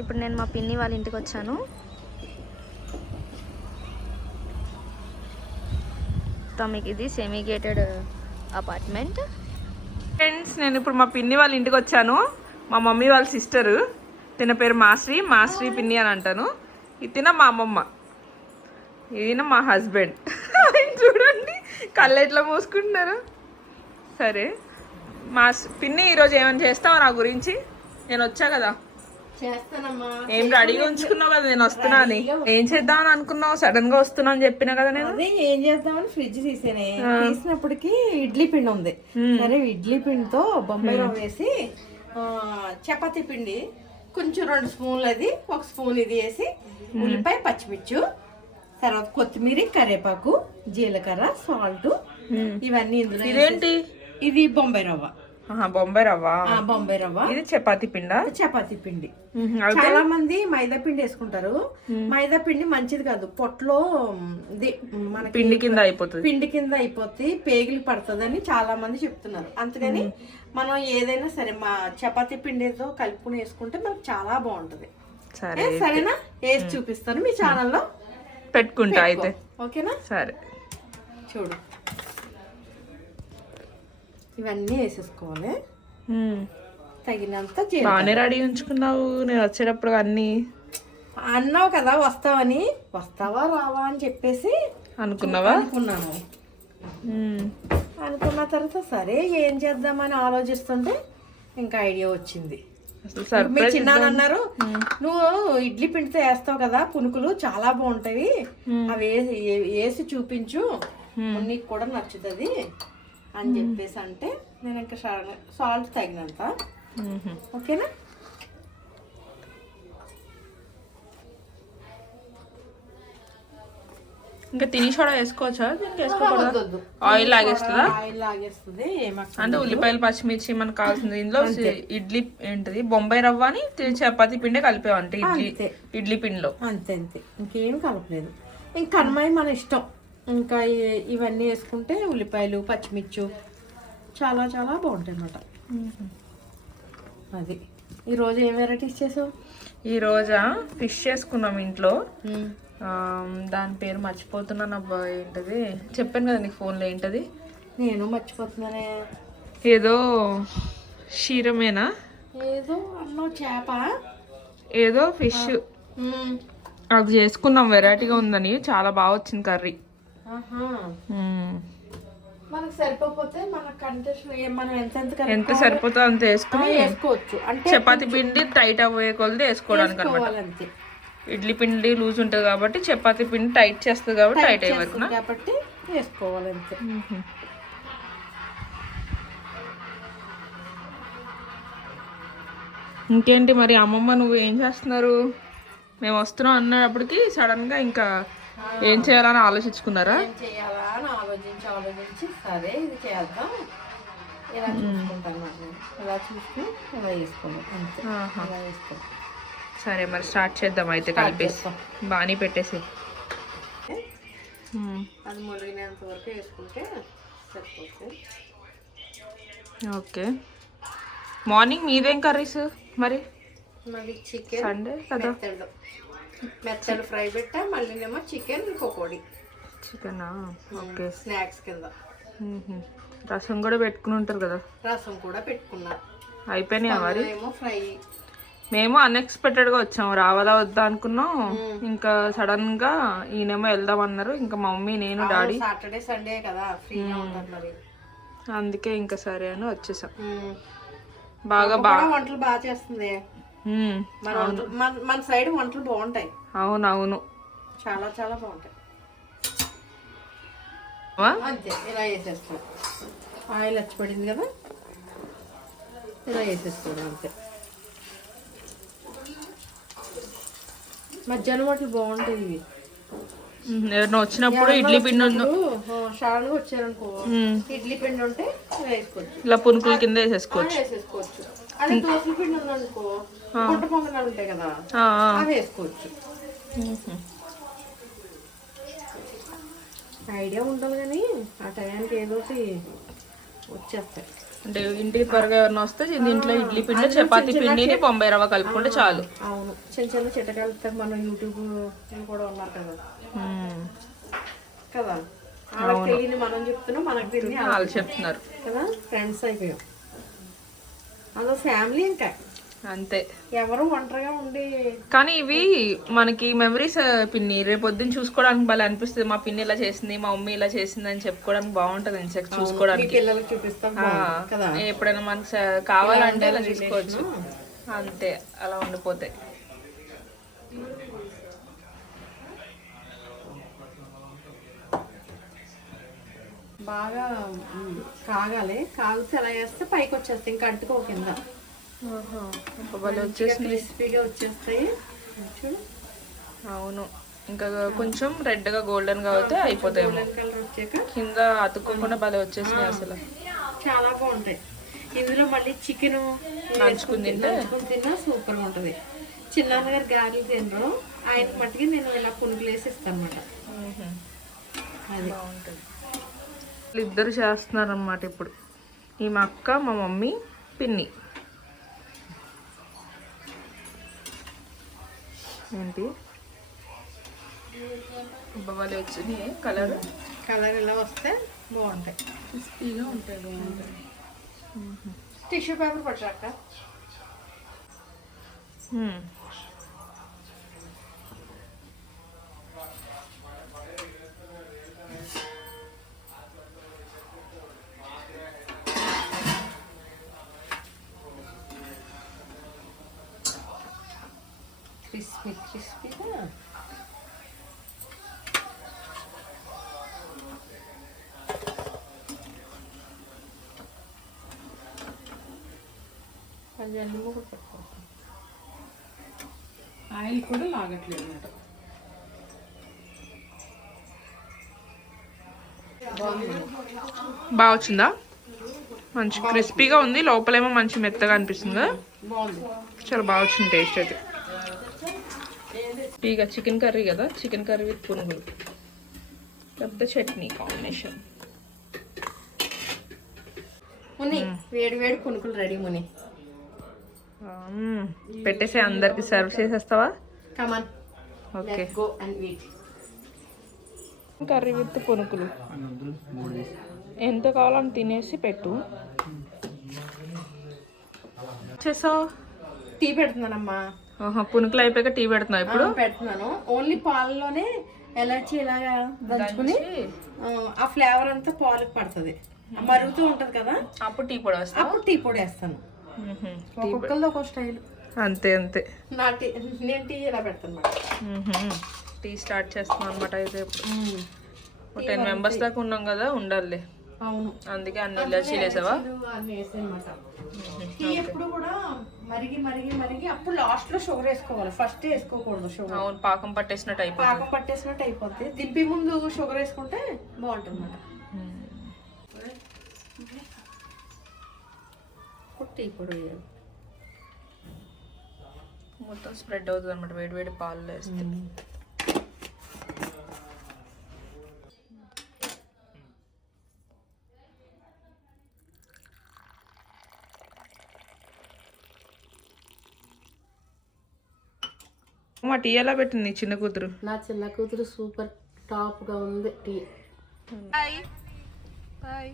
ఇప్పుడు నేను మా పిన్ని వాళ్ళ ఇంటికి వచ్చాను. మీకు ఇది సెమీ గేటెడ్ అపార్ట్మెంట్. ఫ్రెండ్స్, నేను ఇప్పుడు మా పిన్ని వాళ్ళ ఇంటికి వచ్చాను. మా మమ్మీ వాళ్ళ సిస్టరు, తిన పేరు మాశ్రీ పిన్ని అని అంటాను. ఇది మా అమ్మమ్మ, ఈయన మా హస్బెండ్. చూడండి కళ్ళు ఎట్లా మూసుకుంటున్నారు. సరే మా పిన్ని, ఈరోజు ఏమైనా చేస్తావా నా గురించి? నేను వచ్చా కదా, ఏం రెడీగా ఉంచుకున్నావు కదా నేను వస్తున్నా అని. ఏం చేద్దాం అని అనుకున్నావు? సడన్ గా వస్తున్నా అని చెప్పినా కదా నేను. ఏం చేద్దామని ఫ్రిడ్జ్ తీసేనే, తీసినప్పటికి ఇడ్లీ పిండి ఉంది. సరే ఇడ్లీ పిండితో బొంబాయి రవ్వ వేసి చపాతీ పిండి కొంచెం 2 స్పూన్లు అది, 1 స్పూన్ ఇది వేసి, ఉల్లిపాయ పచ్చిమిర్చి, తర్వాత కొత్తిమీర, కరివేపాకు, జీలకర్ర, సాల్ట్ ఇవన్నీ ఇందులో. ఇదేంటి? ఇది బొంబాయి రవ్వ. బొంబాయి రవ్వ. బొంబాయి రవ్వ. ఇది చపాతీ పిండా? చపాతీ పిండి. చాలా మంది మైదా పిండి వేసుకుంటారు. మైదా పిండి మంచిది కాదు, పొట్లో మనకి పిండి కింద అయిపోతుంది. పిండి కింద అయిపోతుంది, పేగిలి పడుతుంది అని చాలా మంది చెప్తున్నారు. అందుకని మనం ఏదైనా సరే మా చపాతీ పిండితో కలుపుకుని వేసుకుంటే మనకు చాలా బాగుంటది. సరేనా? వేసి చూపిస్తాను మీ ఛానల్లో పెట్టుకుంటా అయితే. ఓకేనా? సరే చూడు, ఇవన్నీ వేసేసుకోవాలి తగినంత. బాగానే రెడీ ఉంచుకున్నావు. నేను వచ్చేటప్పుడు అన్ని అన్నావు కదా వస్తావని. వస్తావా రావా అని చెప్పేసి అనుకున్నాను. అనుకున్న తర్వాత సరే ఏం చేద్దామని ఆలోచిస్తుంటే ఇంకా ఐడియా వచ్చింది. మీ చిన్నాన్న అన్నారు, నువ్వు ఇడ్లీ పిండితో వేస్తావు కదా పునుకులు, చాలా బాగుంటాయి, అవి వేసి చూపించు, నీకు కూడా నచ్చుతుంది అని చెప్పేసి అంటే నేను ఇంకా సాల్ట్ తగినంత. ఓకేనా? ఇంకా తిని సోడా వేసుకోవచ్చా? ఆయిల్ లాగేస్తుందా? ఆయిల్ లాగేస్తుంది. అంటే ఉల్లిపాయలు, పచ్చిమిర్చి మనకు కావాల్సింది. ఇందులో ఇడ్లీ ఏంటిది బొంబాయి రవ్వ అని చపాతీ పిండి కలిపేవంటే ఇడ్లీ పిండిలో. అంతే అంతే, ఇంకేం కలపలేదు. ఇంకా అన్నమయ్య మన ఇష్టం. ఇంకా ఇవన్నీ వేసుకుంటే ఉల్లిపాయలు, పచ్చిమిర్చి చాలా చాలా బాగుంటాయి అన్నమాట. అది ఈరోజు ఏం వెరైటీస్ చేసావు? ఈరోజా ఫిష్ చేసుకున్నాం ఇంట్లో. దాని పేరు మర్చిపోతున్నాను అబ్బా. ఏంటది చెప్పాను కదా నీకు ఫోన్లో. ఏంటది? నేను మర్చిపోతున్నానే. ఏదో క్షీరమేనా, ఏదో అన్నో చేప, ఏదో ఫిష్ అది చేసుకున్నాం. వెరైటీగా ఉందని చాలా బాగా వచ్చింది కర్రీ. మనకు సరిపోతే మన కంటెస్ట్ మనం ఎంత సరిపోతుందో అంత వేసుకోవచ్చు. అంటే చపాతీ పిండి టైట్ అవ్వే కొలది వేసుకోవడానికి అనమాట. ఇడ్లీ పిండి లూజ్ ఉంటుంది కాబట్టి చపాతీ పిండి టైట్ చేస్తుంది కాబట్టి టైట్ అయ్యే వరకు కాబట్టి వేసుకోవాలి అంతే. ఇంకేంటి మరి అమ్మమ్మ నువ్వు ఏం చేస్తున్నారు? మేము వస్తున్నాం అన్నప్పటికీ సడన్ గా ఇంకా ఏం చేయాలని ఆలోచించుకున్నారా? ఏం చేయాలా అని ఆలోచించి సరే ఇది చేద్దాం, ఇలా చూసుకుంటాను, ఇలా చూసుకుని ఇలా వేసుకోండి అంతే. ఇలా వేసుకోండి. సరే మరి స్టార్ట్ చేద్దాం అయితే. కలిపేసి బాగానే పెట్టేసి అది మునిగినంత వరకు వేసుకుంటే సరిపోతుంది. ఓకే. మార్నింగ్ మీదేం కర్రీస్ మరి? మళ్ళీ చికెన్, సండే కదా, మెత్తలు ఫ్రై పెట్టా, మళ్ళీనేమో చికెన్ పకోడీ. చికెనా? ఓకే. స్నాక్స్ కింద రసం కూడా పెట్టుకుని ఉంటారు కదా? రసం కూడా పెట్టుకున్నా. అయిపోయినాయా మరి? ఫ్రై. మేము అన్ఎక్స్పెక్టెడ్ గా వచ్చాము, రావాలా వద్దా అనుకున్నాం. ఇంకా సడన్ గా ఈయనేమో వెళ్దాం అన్నారు. ఇంకా మమ్మీ, నేను, డాడీ సాటర్డే సండే కదా ఫ్రీగా ఉంటారు మరి, అందుకే ఇంకా సరే అని వచ్చేసాం. బాగా వంటలు బాగా చేస్తుంది మన సైడ్. వంటలు బాగుంటాయి. అవునవును, చాలా చాలా బాగుంటాయి. అంతే, ఇలా వేసేస్తాం. ఆయిల్ వచ్చిపడింది కదా, ఇలా వేసేస్తాం అంతే. మధ్యాహ్నం వంటలు బాగుంటాయి ఇవి. ఎవరైనా వచ్చినప్పుడు ఇడ్లీ పిండి సడన్గా వచ్చారనుకో, ఇడ్లీ పిండి ఉంటే వేసుకోవచ్చు, ఇలా పునుకుల కింద వేసేసుకోవచ్చు. అదే దోశల పిండి ఉందనుకో, గుంట పొంగనాలు ఉంటాయి కదా, అవి వేసుకోవచ్చు. ఐడియా ఉండాలి కానీ ఆ టయానికి ఏదో వచ్చేస్తాయి. అంటే ఇంటికి త్వరగా ఎవరైనా వస్తే దీంట్లో ఇడ్లీ పిండి చపాతీ పిండిని బొంబాయి రవ్వ కలుపుకుంటే చాలు. అవును, చిన్న చిన్న చిట్టకాయలు మన యూట్యూబ్ కూడా ఉన్నారు కదా కదా, వాళ్ళకి తెలియని మనం చెప్తున్నాం, మనకు తెలియని వాళ్ళు చెప్తున్నారు కదా. ఫ్రెండ్స్ అయిపోయాం, అదో ఫ్యామిలీ ఇంకా అంతే. ఎవరు ఒంటరిగా ఉండి. కానీ ఇవి మనకి మెమరీస్ పిన్ని, రేపు పొద్దున్న చూసుకోవడానికి భలే అనిపిస్తుంది. మా పిన్ని ఇలా చేసింది, మా మమ్మీ ఇలా చేసింది అని చెప్పుకోవడానికి బాగుంటది. ఇన్సెక్ట్ చూసుకోవడానికి పిల్లలకి చూపిస్తాం కదా. ఎప్పుడైనా మనకు కావాలంటే అలా చూసుకోవచ్చు. అంతే, అలా ఉండిపోతాయి. బాగా కాగాలి, కాగితే ఎలా చేస్తే పైకి వచ్చేస్తాయి, ఇంకా అంటుకో కింద. క్రిస్పీగా వచ్చేస్తాయి చూడు. అవును, ఇంకా కొంచెం రెడ్ గా గోల్డెన్ గా అయితే అయిపోతాయి. కలర్ వచ్చాక కింద అతుక్కోకుండా భలే వచ్చేసినాయి అసలు. చాలా బాగుంటాయి. ఇందులో మళ్ళీ చికెన్ నంచుకుని తిన్నా సూపర్ గా ఉంటది. చిన్నాన్నగారు గారెలు తినరు, ఆయన మట్టుకి నేను ఇలా పునుగులు వేసి ఇస్తాను అనమాట. అది బాగుంటుంది. ఇద్దరు చేస్తున్నారు అన్నమాట ఇప్పుడు. ఈ మా అక్క, మా మమ్మీ, పిన్ని. ఏంటి బాగా వచ్చింది కలర్. కలర్ ఇలా వస్తే బాగుంటాయి, క్రిస్పీగా ఉంటాయి, బాగుంటాయి. టిష్యూ పేపర్ పట్టాక క్రిస్పీగా ఆయిల్ కూడా లాగట్లేదు అన్నమాట. బాగా వచ్చిందా? మంచి క్రిస్పీగా ఉంది, లోపలేమో మంచి మెత్తగా అనిపిస్తుంది. చాలా బాగా వచ్చింది టేస్ట్ అయితే. ఇక చికెన్ కర్రీ కదా, చికెన్ కర్రీ విత్ పునుగులు లేకపోతే చట్నీ కాంబినేషన్. ముని వేడి వేడి పునుగులు రెడీ. ముని పెట్టేసి అందరికి సర్వ్ చేసేస్తావా? Come on, okay. Go and eat. Curry with పునుకులు ఎంత కావాలని తినేసి పెట్టు. చేసావు? టీ పెడుతున్నానమ్మా. పునుకులు అయిపోయాక టీ పెడుతున్నావు ఇప్పుడు? పెడుతున్నాను. ఓన్లీ పాలలోనే ఎలాచి ఇలాగా దంచుకుని ఆ ఫ్లేవర్ అంతా పాలకు పడుతుంది, మరుగుతూ ఉంటది కదా, అప్పుడు టీ పొడి వేస్తా. అప్పుడు టీ పొడి వేస్తాను. ఒక్కొక్కరిది ఒక్కొక్క స్టైల్. అంతే అంతే. నా టీ, నేను టీ ఇలా పెడతాను. టీ స్టార్ట్ చేస్తున్నాం అనమాట. అయితే 10 మెంబర్స్ దాకా ఉన్నాం కదా, ఉండాలి. అవును, అందుకే అన్ని ఇలాచి వేసావా? టీ ఎప్పుడు కూడా మరిగి మరిగి మరిగి అప్పుడు లాస్ట్ లో షుగర్ వేసుకోవాలి, ఫస్ట్ వేసుకోకూడదు షుగర్. అవును, పాకం పట్టేసినట్టు అయిపోతుంది. పాకం పట్టేసినట్టు అయిపోద్ది. దింపి ముందు షుగర్ వేసుకుంటే బాగుంటుంది అన్నమాట. టీ పొడి మొత్తం స్ప్రెడ్ అవుతుంది అనమాట వేడి వేడి పాలు వేస్తే. మా టీ ఎలా పెట్టింది చిన్న కూతురు? నా చిన్న కూతురు సూపర్ టాప్ గా ఉంది టీ. Bye bye.